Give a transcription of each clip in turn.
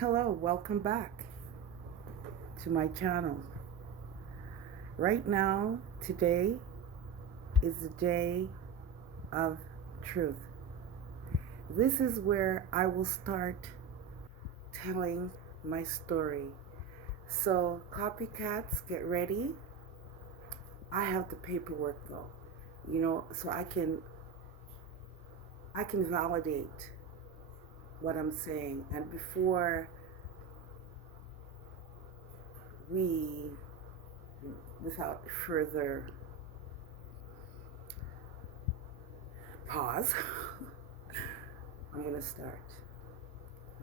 Hello, welcome back to my channel. Right now, today is the day of truth. This is where I will start telling my story. So, copycats, get ready. I have the paperwork though, so I can validate what I'm saying. And before we, without further pause, I'm gonna start.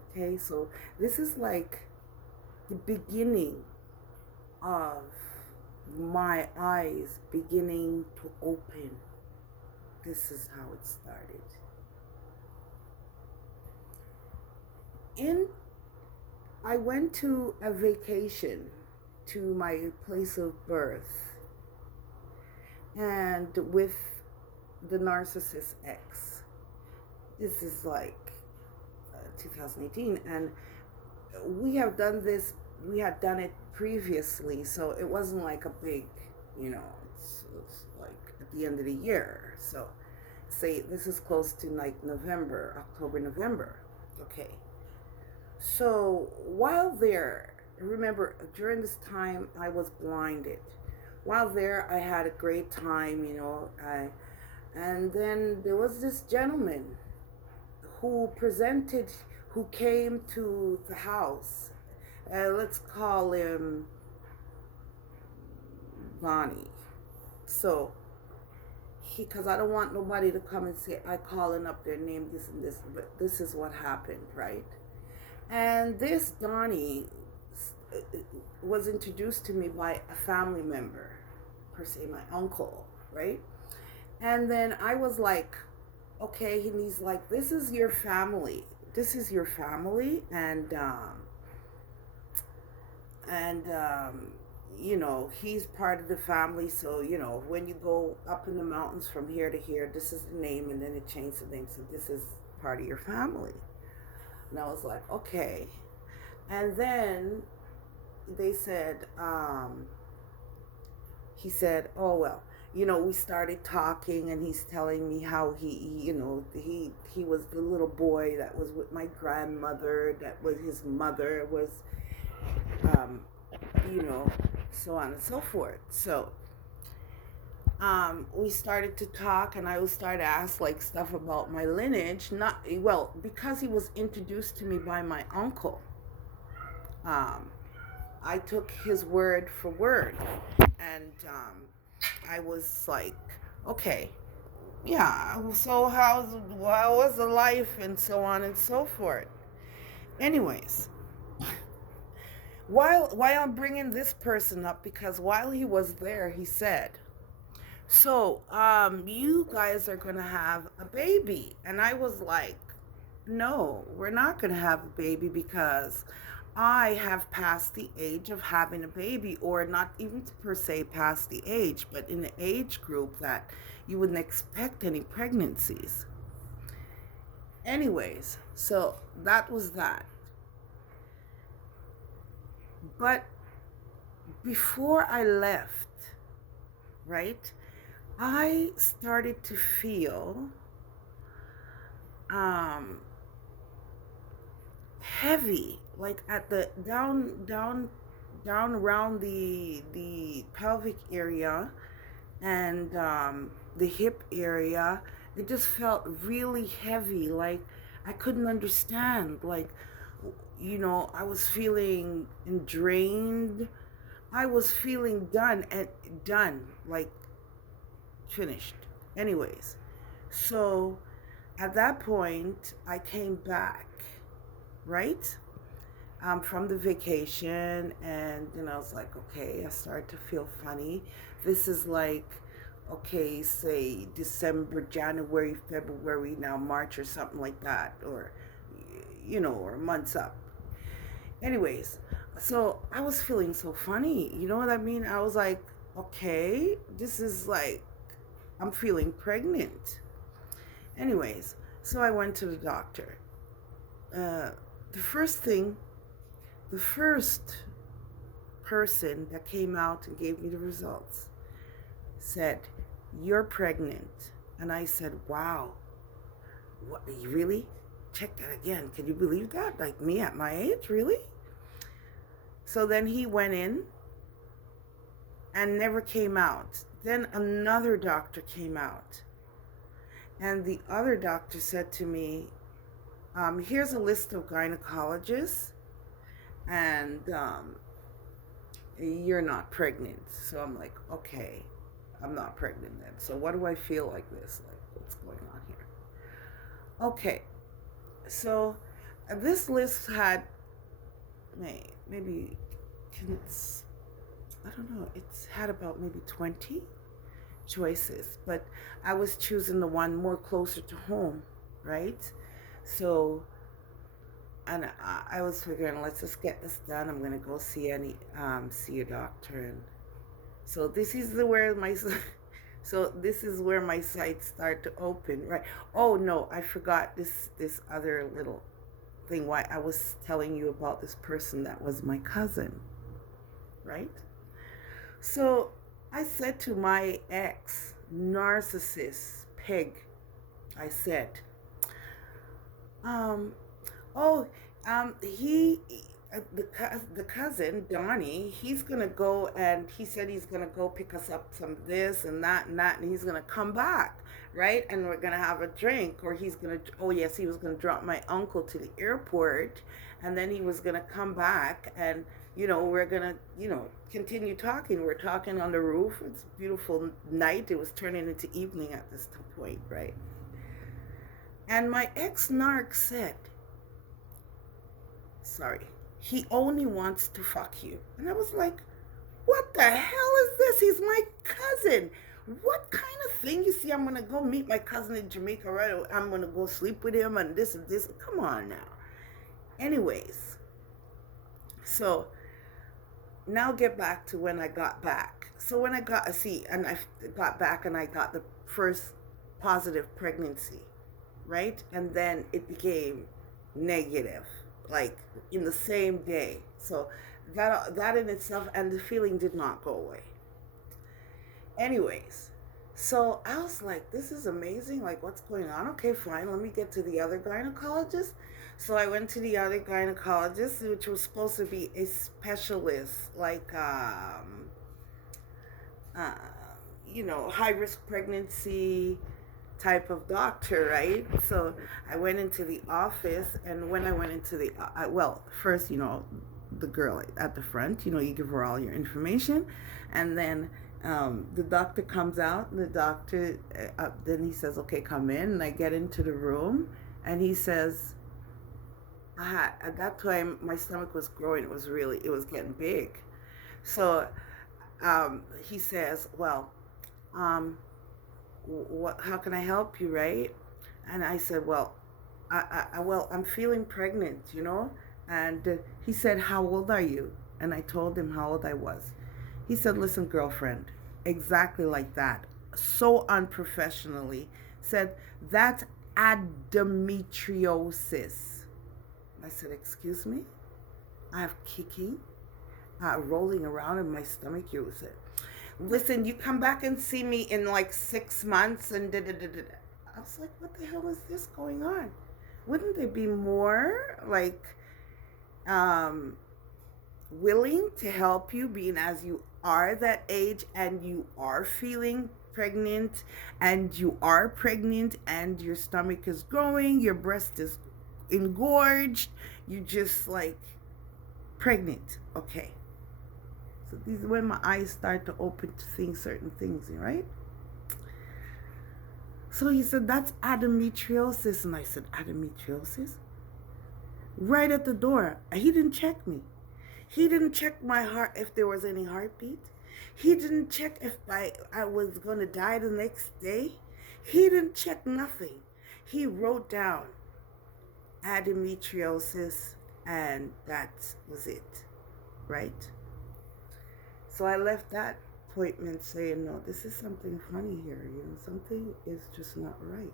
Okay, so this is like the beginning of my eyes beginning to open. This is how it started. I went to a vacation to my place of birth and with the narcissist ex. This is like 2018, and we had done it previously, so it wasn't like a big, it's like at the end of the year. So say this is close to like October, November. Okay. So while there, remember during this time I was blinded. While there, I had a great time, and then there was this gentleman who who came to the house. Let's call him Bonnie. So because I don't want nobody to come and say I calling up their name, this and this, but this is what happened, right? And this Donnie was introduced to me by a family member, per se, my uncle, right? And then I was like, okay, and he's like, this is your family. This is your family, and he's part of the family. So when you go up in the mountains from here to here, this is the name, and then it changed the name. So this is part of your family. And I was like, okay. And then they said, he said, oh, well, we started talking, and he's telling me how he was the little boy that was with my grandmother, that was his mother, was, so on and so forth. So we started to talk, and I would start to ask like stuff about my lineage. Not well because he was introduced to me by my uncle. I took his word for word, and I was like, okay, yeah. So how was the life, and so on and so forth. Anyways, why I'm bringing this person up, because while he was there, he said, so you guys are gonna have a baby. And I was like, no, we're not gonna have a baby, because I have passed the age of having a baby, or not even per se past the age, but in the age group that you wouldn't expect any pregnancies. Anyways, so that was that. But before I left, right, I started to feel heavy, like at the down around the pelvic area, and the hip area. It just felt really heavy, like I couldn't understand, like I was feeling drained. I was feeling done, like finished. Anyways, so at that point I came back, right, from the vacation, and then I was like, okay, I started to feel funny. This is like, okay, say December, January, February, now March or something like that, or or months up. Anyways, so I was feeling so funny, you know what I mean? I was like, okay, this is like, I'm feeling pregnant. Anyways, so I went to the doctor. The first thing The first person that came out and gave me the results said, "You're pregnant." And I said, "Wow, what, really? Check that again. Can you believe that? Like me at my age, really?" So then he went in and never came out. Then another doctor came out. And the other doctor said to me, here's a list of gynecologists, and you're not pregnant. So I'm like, okay, I'm not pregnant then. So what do I feel like this? Like, what's going on here? Okay, so this list had maybe, I don't know, it's had about maybe 20 choices, but I was choosing the one more closer to home, right? So, and I was figuring, let's just get this done. I'm gonna go see a doctor, and so this is where my so this is where my sites start to open, right? Oh no, I forgot this other little thing. Why I was telling you about this person that was my cousin, right? So I said to my ex narcissist Peg, I said, um, oh, he, the cousin Donnie, he's gonna go, and he said he's gonna go pick us up some this and that and that, and he's gonna come back, right? And we're gonna have a drink, or he's gonna, oh yes, he was gonna drop my uncle to the airport, and then he was gonna come back, and we're gonna, continue talking. We're talking on the roof. It's a beautiful night. It was turning into evening at this point, right? And my ex-narc said, sorry, he only wants to fuck you. And I was like, what the hell is this? He's my cousin. What kind of thing? You see, I'm going to go meet my cousin in Jamaica, right? I'm going to go sleep with him and this and this. Come on now. Anyways, so now get back to when I got back. So when I got back and I got the first positive pregnancy, right? And then it became negative, like in the same day. So that in itself, and the feeling did not go away. Anyways, so I was like, this is amazing. Like, what's going on? Okay, fine. Let me get to the other gynecologist. So I went to the other gynecologist, which was supposed to be a specialist, like, high risk pregnancy type of doctor, right? So I went into the office, and when I went into the, first, the girl at the front, you give her all your information, and then the doctor comes out, and the doctor, then he says, okay, come in, and I get into the room, and he says, at that time, my stomach was growing, it was getting big. So he says, well, how can I help you, right? And I said, well, I'm feeling pregnant, and he said, how old are you? And I told him how old I was. He said, listen, girlfriend, exactly like that, so unprofessionally, said, that's endometriosis. I said, excuse me? I have kicking, rolling around in my stomach. You said, listen, you come back and see me in like 6 months, and da-da-da-da. I was like, what the hell is this going on? Wouldn't they be more like willing to help you, being as you are that age and you are feeling pregnant, and you are pregnant, and your stomach is growing, your breast is engorged, you just like pregnant. Okay, so this is when my eyes start to open to seeing certain things, right? So he said, that's endometriosis. And I said, endometriosis? Right at the door. He didn't check me. He didn't check my heart, if there was any heartbeat. He didn't check if I was going to die the next day. He didn't check nothing. He wrote down endometriosis, and that was it, right? So I left that appointment saying, no, this is something funny here, something is just not right.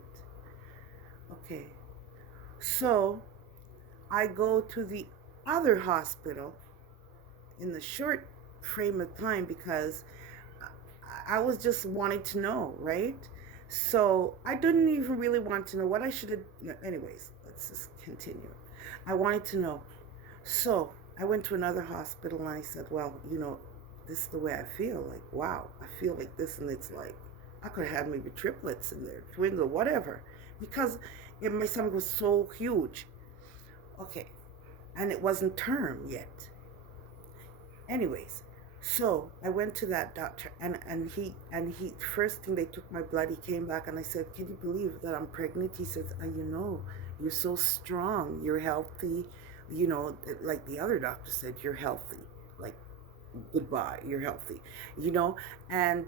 Okay, so I go to the other hospital in the short frame of time because I was just wanting to know, right? So I didn't even really want to know what I should have. Anyways, let's just continue. I wanted to know. So I went to another hospital and I said, well, this is the way I feel. Like, wow, I feel like this. And it's like, I could have had maybe triplets in there, twins or whatever, because my stomach was so huge. Okay. And it wasn't term yet. Anyways, so I went to that doctor, and he first thing, they took my blood. He came back and I said, "Can you believe that I'm pregnant?" He says, you're so strong. You're healthy. Like the other doctor said, you're healthy. Like, goodbye, you're healthy. You know, and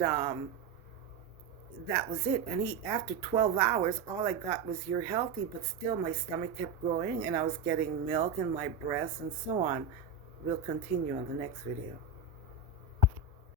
that was it. And after 12 hours, all I got was, "You're healthy," but still my stomach kept growing, and I was getting milk in my breast and so on. We'll continue on the next video.